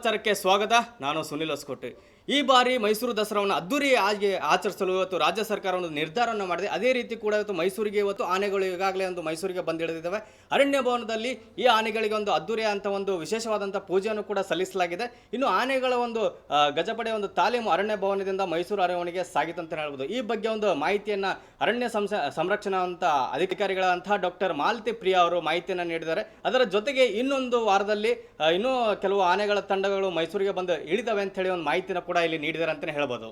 ಸಮಾಚಾರಕ್ಕೆ ಸ್ವಾಗತ. ನಾನು ಸುನಿಲ್ ಹೊಸಕೋಟೆ. ಈ ಬಾರಿ ಮೈಸೂರು ದಸರಾವನ್ನು ಅದ್ದೂರಿ ಆಚರಿಸಲು ಇವತ್ತು ರಾಜ್ಯ ಸರ್ಕಾರ ಒಂದು ನಿರ್ಧಾರವನ್ನು ಮಾಡಿದೆ. ಅದೇ ರೀತಿ ಕೂಡ ಇವತ್ತು ಮೈಸೂರಿಗೆ ಇವತ್ತು ಆನೆಗಳು ಈಗಾಗಲೇ ಒಂದು ಮೈಸೂರಿಗೆ ಬಂದಿಳಿದಿದ್ದಾವೆ. ಅರಣ್ಯ ಭವನದಲ್ಲಿ ಈ ಆನೆಗಳಿಗೆ ಒಂದು ಅದ್ದೂರಿ ಅಂತ ಒಂದು ವಿಶೇಷವಾದಂಥ ಪೂಜೆಯನ್ನು ಕೂಡ ಸಲ್ಲಿಸಲಾಗಿದೆ. ಇನ್ನು ಆನೆಗಳ ಒಂದು ಗಜಪಡೆ ಒಂದು ತಾಲೀಮು ಅರಣ್ಯ ಭವನದಿಂದ ಮೈಸೂರು ಅರಣ್ಯಕ್ಕೆ ಸಾಗಿತಂತ ಹೇಳ್ಬೋದು. ಈ ಬಗ್ಗೆ ಒಂದು ಮಾಹಿತಿಯನ್ನು ಅರಣ್ಯ ಸಂರಕ್ಷಣಾ ಅಂತ ಅಧಿಕಾರಿಗಳಂತಹ ಡಾಕ್ಟರ್ ಮಾಲತಿ ಪ್ರಿಯಾ ಅವರು ಮಾಹಿತಿಯನ್ನು ನೀಡಿದ್ದಾರೆ. ಅದರ ಜೊತೆಗೆ ಇನ್ನೊಂದು ವಾರದಲ್ಲಿ ಇನ್ನೂ ಕೆಲವು ಆನೆಗಳ ತಂಡಗಳು ಮೈಸೂರಿಗೆ ಬಂದು ಇಳಿದವೆ ಅಂತ ಹೇಳಿ ಒಂದು ಮಾಹಿತಿನ ಕೂಡ ಇಲ್ಲಿ ನೀಡಿದ್ದಾರೆ ಅಂತಾನೆ ಹೇಳ್ಬೋದು.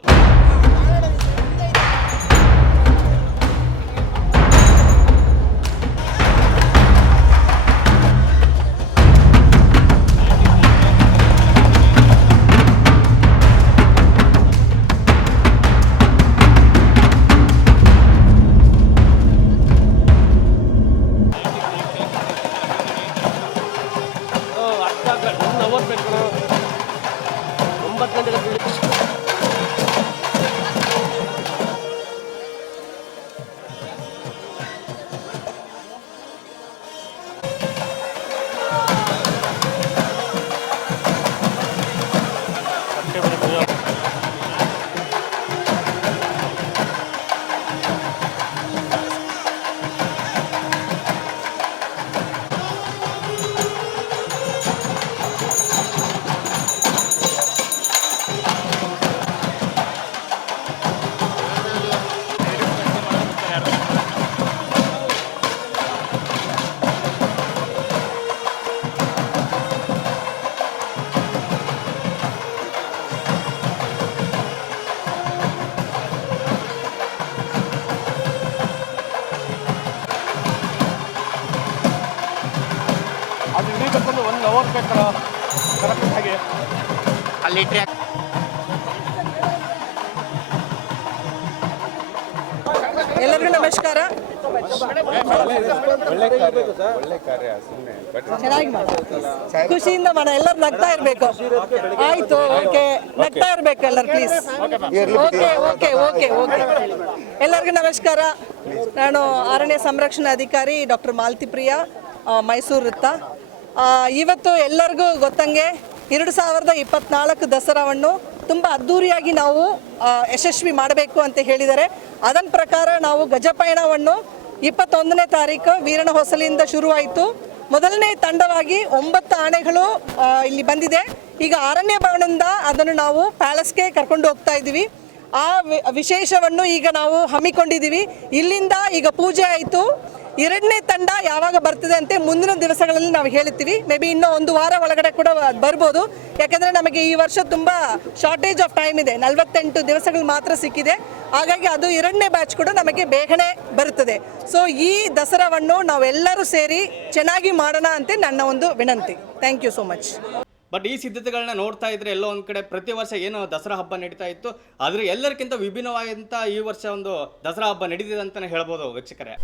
ಅದು ಇಡೀ 1 ಅವರ್ ಬೇಕಲ್ಲ ಕರೆಕ್ಟ್ ಹಾಗೆ ಅಲ್ಲಿ ಟ್ರ್ಯಾಕ್. ಎಲ್ಲರಿಗೂ ನಮಸ್ಕಾರ. ಖುಷಿಯಿಂದ ಮಾಡ, ಎಲ್ಲರೂ ನಗ್ತಾ ಇರ್ಬೇಕು. ಆಯ್ತು, ಓಕೆ, ನಗ್ತಾ ಇರ್ಬೇಕು ಎಲ್ಲರೂ please. Okay okay okay okay ಎಲ್ಲರಿಗೂ ನಮಸ್ಕಾರ. ನಾನು ಅರಣ್ಯ ಸಂರಕ್ಷಣಾ ಅಧಿಕಾರಿ ಡಾಕ್ಟರ್ ಮಾಲತಿ ಪ್ರಿಯಾ, ಮೈಸೂರು ವೃತ್ತ. ಇವತ್ತು ಎಲ್ಲರಿಗೂ ಗೊತ್ತಂಗೆ 2024 ದಸರಾವನ್ನು ತುಂಬ ಅದ್ಧೂರಿಯಾಗಿ ನಾವು ಯಶಸ್ವಿ ಮಾಡಬೇಕು ಅಂತ ಹೇಳಿದ್ದಾರೆ. ಅದರ ಪ್ರಕಾರ ನಾವು ಗಜಪಯಣವನ್ನು 21ನೇ ತಾರೀಕು ವೀರಣ್ಣ ಹೊಸಲಿಯಿಂದ ಶುರುವಾಯಿತು. ಮೊದಲನೇ ತಂಡವಾಗಿ 9 ಆನೆಗಳು ಇಲ್ಲಿ ಬಂದಿದೆ. ಈಗ ಅರಣ್ಯ ಭವನದಿಂದ ಅದನ್ನು ನಾವು ಪ್ಯಾಲೇಸ್ಗೆ ಕರ್ಕೊಂಡು ಹೋಗ್ತಾ ಇದ್ದೀವಿ. ಆ ವಿಶೇಷವನ್ನು ಈಗ ನಾವು ಹಮ್ಮಿಕೊಂಡಿದ್ದೀವಿ. ಇಲ್ಲಿಂದ ಈಗ ಪೂಜೆ ಆಯಿತು. 2ನೇ ತಂಡ ಯಾವಾಗ ಬರ್ತದೆ ಅಂತ ಮುಂದಿನ ದಿವಸಗಳಲ್ಲಿ ನಾವು ಹೇಳ್ತೀವಿ. ಮೇ ಬಿ ಇನ್ನೂ 1 ವಾರ ಒಳಗಡೆ ಕೂಡ ಬರ್ಬೋದು. ಯಾಕೆಂದರೆ ನಮಗೆ ಈ ವರ್ಷ ತುಂಬ ಶಾರ್ಟೇಜ್ ಆಫ್ ಟೈಮ್ ಇದೆ, 48 ದಿವಸಗಳು ಮಾತ್ರ ಸಿಕ್ಕಿದೆ. ಹಾಗಾಗಿ ಅದು 2ನೇ ಬ್ಯಾಚ್ ಕೂಡ ನಮಗೆ ಬೇಗನೆ ಬರುತ್ತದೆ. ಸೊ ಈ ದಸರಾವನ್ನು ನಾವೆಲ್ಲರೂ ಸೇರಿ ಚೆನ್ನಾಗಿ ಮಾಡೋಣ ಅಂತ ನನ್ನ ಒಂದು ವಿನಂತಿ. Thank you so much. But ಈ ಸಿದ್ಧತೆಗಳನ್ನ ನೋಡ್ತಾ ಇದ್ರೆ ಎಲ್ಲೋ ಒಂದು ಕಡೆ ಪ್ರತಿ ವರ್ಷ ಏನು ದಸರಾ ಹಬ್ಬ ನಡೀತಾ ಇತ್ತು, ಆದರೆ ಎಲ್ಲರಿಗಿಂತ ವಿಭಿನ್ನವಾದಂಥ ಈ ವರ್ಷ ಒಂದು ದಸರಾ ಹಬ್ಬ ನಡೀತಿದೆ ಅಂತಲೇ ಹೇಳ್ಬೋದು ವೀಕ್ಷಕರೇ.